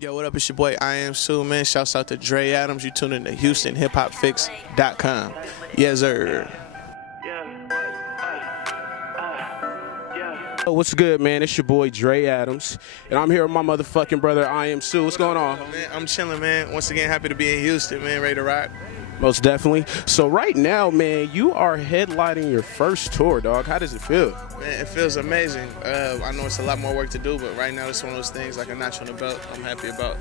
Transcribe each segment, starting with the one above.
Yo, what up? It's your boy IAMSU, man. Shouts out to Dre Adams. You tune in to HoustonHipHopFix.com. Yes, sir. What's good, man? It's your boy Dre Adams, and I'm here with my motherfucking brother IAMSU. What's going on? Man, I'm chilling, man. Once again, happy to be in Houston, man. Ready to rock. Most definitely. So right now, man, you are headlining your first tour, dog. How does it feel? Man, it feels amazing. I know it's a lot more work to do, but right now it's one of those things like a notch on the belt I'm happy about.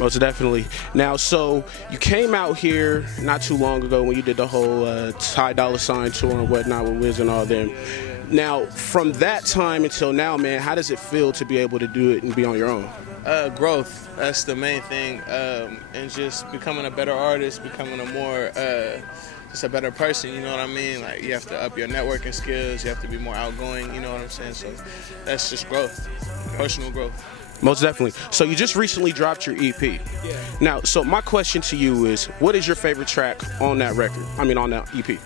Most definitely. Now, so you came out here not too long ago when you did the whole Ty Dolla $ign tour and whatnot with Wiz and all them. Now, from that time until now, man, how does it feel to be able to do it and be on your own? Growth. That's the main thing. And just becoming a better artist, becoming a more, just a better person, you know what I mean? Like, you have to up your networking skills, you have to be more outgoing, you know what I'm saying? So that's just growth, personal growth. Most definitely. So you just recently dropped your EP. Yeah. Now, so my question to you is, what is your favorite track on that record? I mean, on that EP?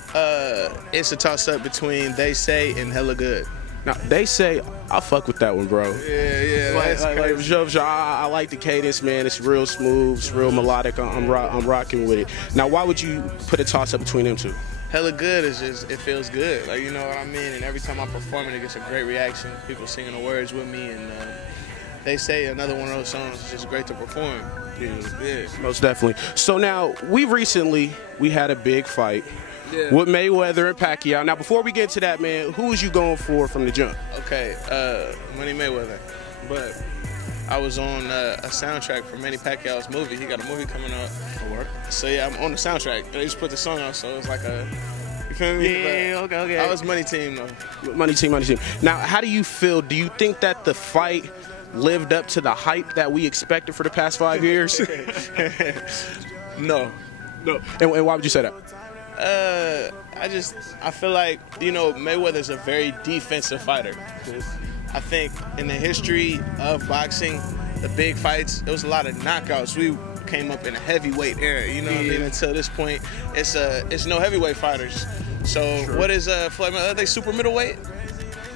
It's a toss-up between They Say and Hella Good. Now, They Say, I fuck with that one, bro. Yeah, that's crazy. I like the cadence, man. It's real smooth, it's real melodic. I'm rocking with it. Now, why would you put a toss-up between them two? Hella Good is just, it feels good. Like, you know what I mean? And every time I perform it, it gets a great reaction. People singing the words with me, and They Say, another one of those songs, is just great to perform. Yeah. Most definitely. So now, we had a big fight. Yeah. With Mayweather and Pacquiao. Now, before we get to that, man, who was you going for from the jump? Okay, Money Mayweather. But I was on a soundtrack for Manny Pacquiao's movie. He got a movie coming up. So yeah, I'm on the soundtrack. They just put the song out, so it's like a, you feel me? Yeah, okay. I was Money Team though. Money team. Now, how do you feel? Do you think that the fight lived up to the hype that we expected for the past 5 years? No. And why would you say that? I feel like, you know, Mayweather's a very defensive fighter. I think in the history of boxing, the big fights, there was a lot of knockouts. We came up in a heavyweight era, you know what I mean? Until this point, it's no heavyweight fighters. So what is Floyd? Are they super middleweight?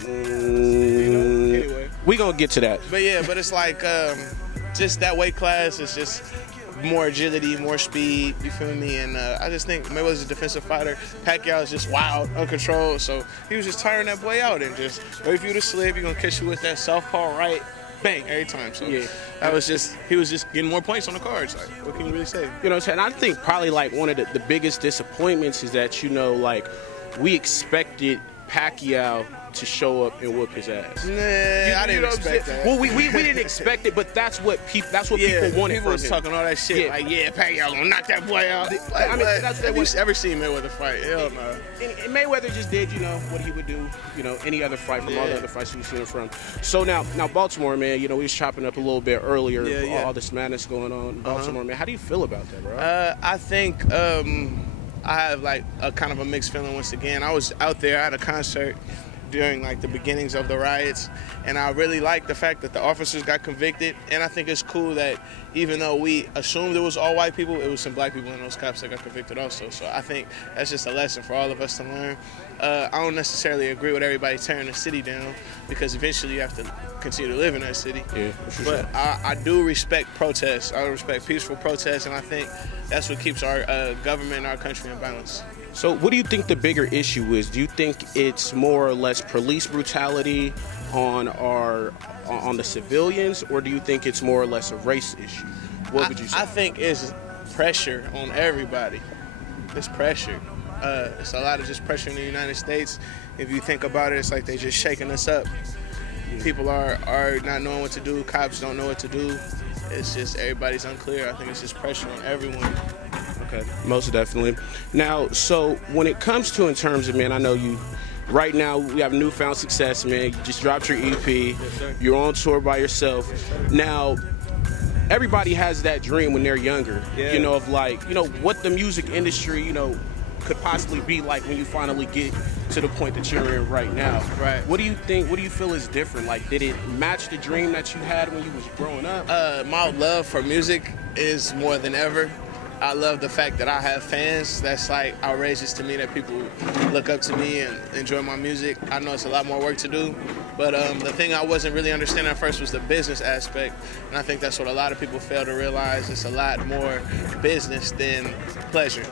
Anyway, we gonna get to that. But yeah, but it's like just that weight class is just more agility, more speed, you feel me? And I just think Mayweather's a defensive fighter. Pacquiao is just wild, uncontrolled. So he was just tiring that boy out and just wait for you to slip. You're gonna catch you with that southpaw right, bang, every time. So that was just, he was just getting more points on the cards. Like, what can you really say? You know what I'm saying? I think probably like one of the biggest disappointments is that, you know, like we expected Pacquiao to show up and whoop his ass. Nah, I didn't expect that. Well, we didn't expect it, but that's what people wanted. People was talking all that shit. Like, Pacquiao gonna knock that boy out. Like, I mean, have you ever seen Mayweather fight? Hell no. And Mayweather just did, you know, what he would do, you know, any other fight from all the other fights we've seen him from. So now Baltimore, man, you know, we was chopping up a little bit earlier, all this madness going on in Baltimore, man. How do you feel about that, bro? I think I have like a kind of a mixed feeling once again. I was out there at a concert during like the beginnings of the riots, and I really like the fact that the officers got convicted, and I think it's cool that even though we assumed it was all white people, it was some black people in those cops that got convicted also. So I think that's just a lesson for all of us to learn. I don't necessarily agree with everybody tearing the city down, because eventually you have to continue to live in that city. Yeah, but I do respect protests. I respect peaceful protests, and I think that's what keeps our government and our country in balance. So what do you think the bigger issue is? Do you think it's more or less police brutality on the civilians, or do you think it's more or less a race issue? What would you say? I think it's pressure on everybody. It's pressure. It's a lot of just pressure in the United States. If you think about it, it's like they just shaking us up. People are not knowing what to do. Cops don't know what to do. It's just everybody's unclear. I think it's just pressure on everyone. Okay, most definitely. Now, so when it comes to in terms of, man, I know you, right now we have newfound success, man. You just dropped your EP. Yes, sir. You're on tour by yourself. Now, everybody has that dream when they're younger, you know, of like, you know, what the music industry, you know, could possibly be like when you finally get to the point that you're in right now. Right. What do you think, what do you feel is different? Like, did it match the dream that you had when you was growing up? My love for music is more than ever. I love the fact that I have fans. That's like outrageous to me that people look up to me and enjoy my music. I know it's a lot more work to do, but the thing I wasn't really understanding at first was the business aspect, and I think that's what a lot of people fail to realize. It's a lot more business than pleasure.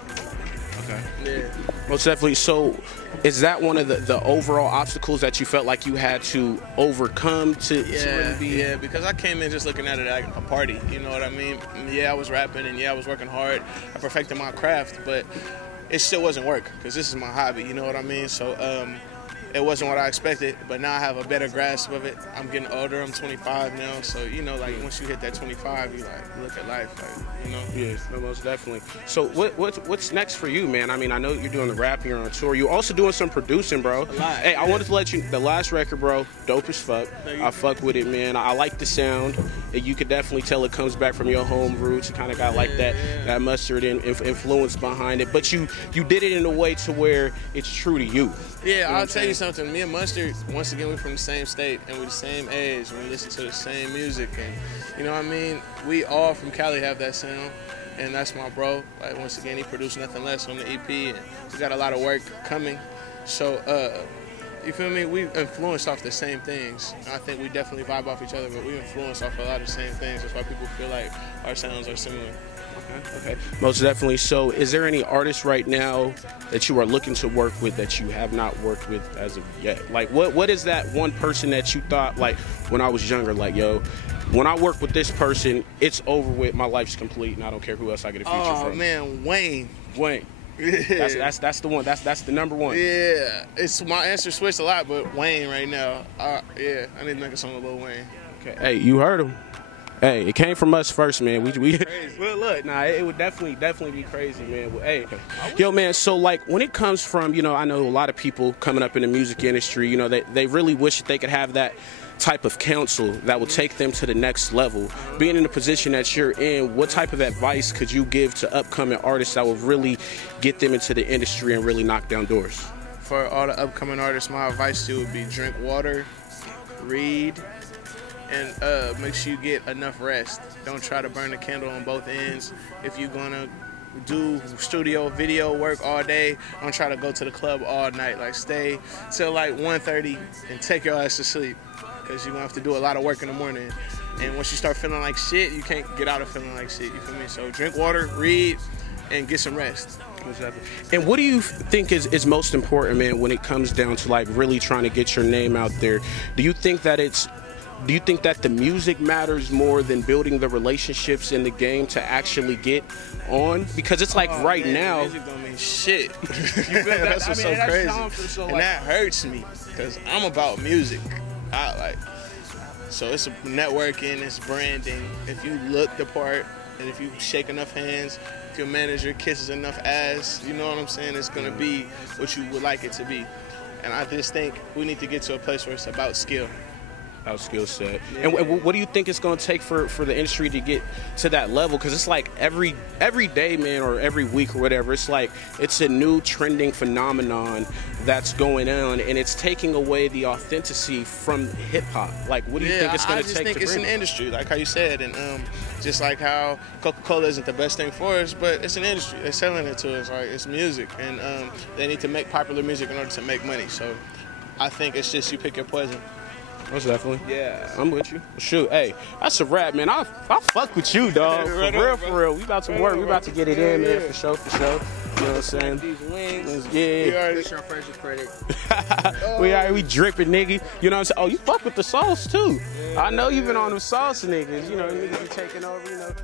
Okay. Yeah. Most definitely. So, is that one of the overall obstacles that you felt like you had to overcome to really be? Yeah, because I came in just looking at it like a party, you know what I mean? Yeah, I was rapping and yeah, I was working hard. I perfected my craft, but it still wasn't work because this is my hobby, you know what I mean? So it wasn't what I expected, but now I have a better grasp of it. I'm getting older, I'm 25 now, so you know, like once you hit that 25, you like look at life, like, you know? Yes, no, most definitely. So what's next for you, man? I mean, I know you're doing the rap, you're on tour. You're also doing some producing, bro. Hey, I wanted to let you, the last record, bro, dope as fuck. I fuck with it, man. I like the sound. You could definitely tell it comes back from your home roots. It kind of got like that mustard influence behind it. But you did it in a way to where it's true to you. Yeah, You know I'll tell you something. Me and Mustard, once again, we're from the same state and we're the same age and we listen to the same music. And you know what I mean? We all from Cali have that sound. And that's my bro. Like, once again, he produced Nothing Less on the EP. And we got a lot of work coming. So, you feel me? We influenced off the same things. I think we definitely vibe off each other, but we influence off a lot of the same things. That's why people feel like our sounds are similar. Okay, most definitely. So, is there any artists right now that you are looking to work with that you have not worked with as of yet? Like, what is that one person that you thought, like, when I was younger, like, yo, when I work with this person, it's over with, my life's complete, and I don't care who else I get a feature from? Oh man, Wayne. Yeah. That's the one. That's the number one. Yeah, it's my answer switched a lot, but Wayne right now. Yeah, I need to make a song with Lil Wayne. Okay. Hey, you heard him. Hey, it came from us first, man. We well, look, nah, it would definitely be crazy, man. Well, hey, yo, man. So, like, when it comes from, you know, I know a lot of people coming up in the music industry, you know, they really wish that they could have that type of counsel that will take them to the next level. Being in the position that you're in, what type of advice could you give to upcoming artists that will really get them into the industry and really knock down doors? For all the upcoming artists, my advice to you would be drink water, read, and make sure you get enough rest. Don't try to burn the candle on both ends. If you're gonna do studio video work all day, don't try to go to the club all night. Like, stay till like 1:30 and take your ass to sleep, because you're gonna have to do a lot of work in the morning. And once you start feeling like shit, you can't get out of feeling like shit, you feel me? So drink water, read, and get some rest. And what do you think is most important, man, when it comes down to like really trying to get your name out there? Do you think that the music matters more than building the relationships in the game to actually get on? Because it's like now, music don't mean shit. That's what's so crazy. And that hurts me because I'm about music. So it's networking, it's branding. If you look the part and if you shake enough hands, if your manager kisses enough ass, you know what I'm saying, it's gonna be what you would like it to be. And I just think we need to get to a place where it's about skill. Our skill set. Yeah. And what do you think it's going to take for the industry to get to that level? Because it's like every day, man, or every week or whatever, it's like it's a new trending phenomenon that's going on, and it's taking away the authenticity from hip-hop. Like, what do you think it's going to take? I just think it's an industry, like how you said, and just like how Coca-Cola isn't the best thing for us, but it's an industry. They're selling it to us, like it's music, and they need to make popular music in order to make money. So I think it's just you pick your poison. Most definitely. Yeah. I'm with you. Shoot, hey, that's a wrap, man. I fuck with you, dog. For real. We about to work. We about to get it in, man, for sure. You know what I'm saying? These wings. Yeah. We already your first credit. we dripping, nigga. You know what I'm saying? Oh, you fuck with the sauce, too. I know you been on them sauce niggas. You know, niggas be taking over, you know.